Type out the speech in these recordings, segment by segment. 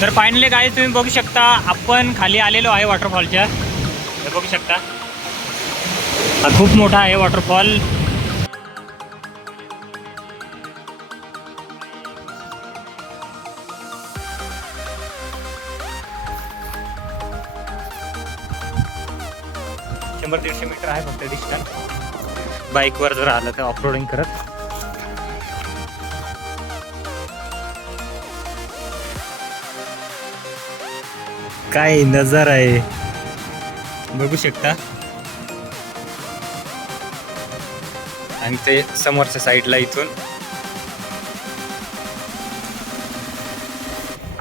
तर finally guys तुम्ही बघू शकता आपण खाली आलेलो आहे वॉटरफॉलच्या. हे बघू शकता हा खूप मोठा आहे वॉटरफॉल. शंभर 150 मीटर आहे फक्त डिस्टन्स. बाईकवर जर आलं तर ऑफरोडिंग करत. काय नजारा आहे बघू शकता. आणि ते समोरच्या साईडला इथून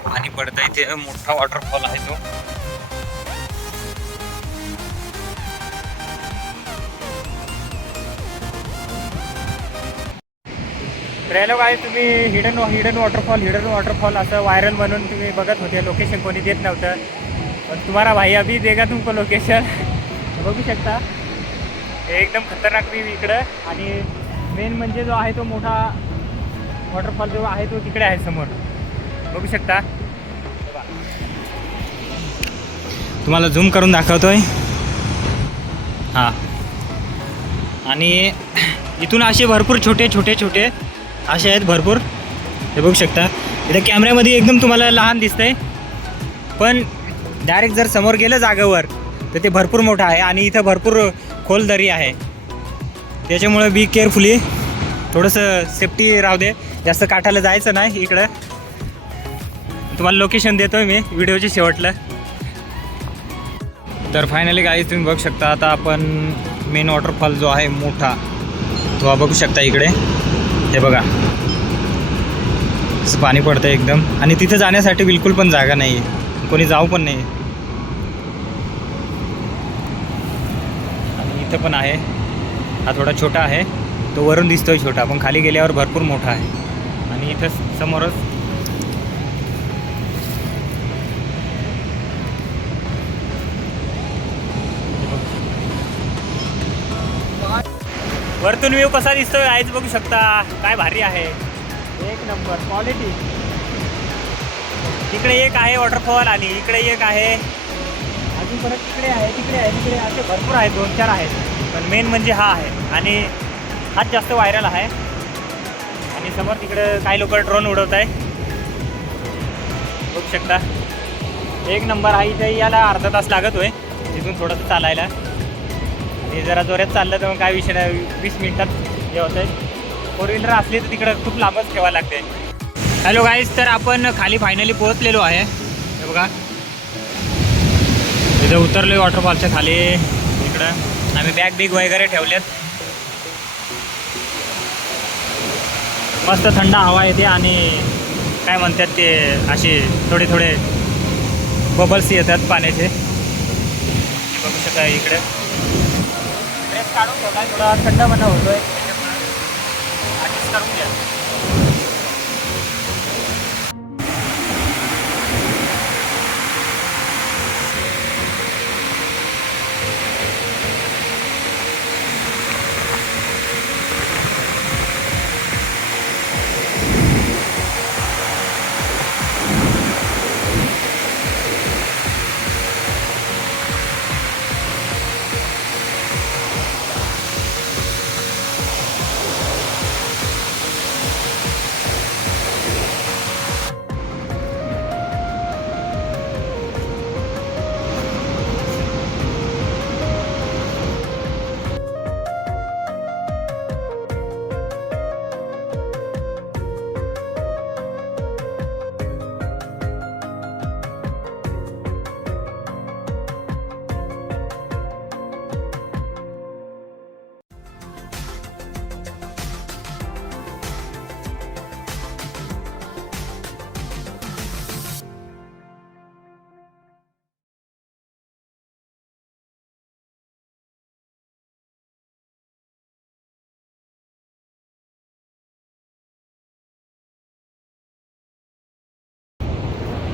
पाणी पडतं. इथे मोठा वॉटरफॉल आहे तो. हॅलो गाईज, तुम्ही हिडन वॉटरफॉल असं व्हायरल म्हणून तुम्ही बघत होते. लोकेशन कोणी देत नव्हतं, पण तुम्हाला भाई अभी देगा तुमको लोकेशन. बघू शकता एकदम खतरनाक व्ह्यू इकडं. आणि मेन म्हणजे जो आहे तो मोठा वॉटरफॉल जो आहे तो तिकडे आहे समोर. बघू शकता. तुम्हाला झूम करून दाखवतोय. हां, आणि इथून असे भरपूर छोटे असे आहेत भरपूर. हे बघू शकता. इथं कॅमेऱ्यामध्ये एकदम तुम्हाला लहान दिसतंय, पण डायरेक्ट जर समोर गेलं जागेवर तर ते भरपूर मोठं आहे. आणि इथं भरपूर खोल दरी आहे. त्याच्यामुळे बी केअरफुली, थोडंसं सेफ्टी राहू दे. जास्त काठाला जायचं नाही इकडं. तुम्हाला लोकेशन देतोय मी व्हिडिओच्या शेवटला. तर फायनली गाईज तुम्ही बघू शकता आता आपण मेन वॉटरफॉल जो आहे मोठा तो बघू शकता इकडे. हे बघा पाणी पडतं एकदम. आणि तिथे जाण्यासाठी बिलकुल पण जागा नाही आहे, कोणी जाऊ पण नाही. आणि इथं पण आहे. हा थोडा छोटा आहे, तो वरून दिसतोय छोटा, पण खाली गेल्यावर भरपूर मोठा आहे. आणि इथं समोरच वरतून व्ह्यू कसा दिसतोय आईच बघू शकता. काय भारी आहे, एक नंबर क्वालिटी. तिकडे एक आहे वॉटरफॉल आणि इकडे एक आहे. अजून परत तिकडे आहे असे भरपूर आहेत, 2-4 आहेत. पण मेन म्हणजे हा आहे आणि हाच जास्त व्हायरल आहे. आणि समोर तिकडे काही लोक ड्रोन उडवत आहे, बघू शकता. एक नंबर आहे. इथे याला अर्धा तास लागत होय तिथून थोडंसं चालायला. आणि जरा जोरात चाललं तर मग काय विषय नाही, 20 मिनिटात हे होतं आहे. 4 व्हीलर असली तर तिकडं खूप लांबच ठेवायला लागते. हॅलो गाईज, तर आपण खाली फायनली पोहोचलेलो आहे. हे बघा इथं उतरलो आहे वॉटरफॉलच्या खाली. इकडं आम्ही बॅग वगैरे ठेवल्यात. मस्त थंड हवा येते आणि काय म्हणतात ते असे थोडे बबल्स येतात पाण्याचे. बघू शकता इकडे ड्रेस काढून ठेवला, थोडा थंडपणा होतोय. ॲडजस्ट करून घ्या.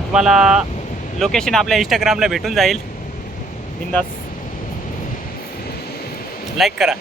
तुम्हाला लोकेशन आपल्या इंस्टाग्रामला भेटून जाईल. बिंदास लाईक करा.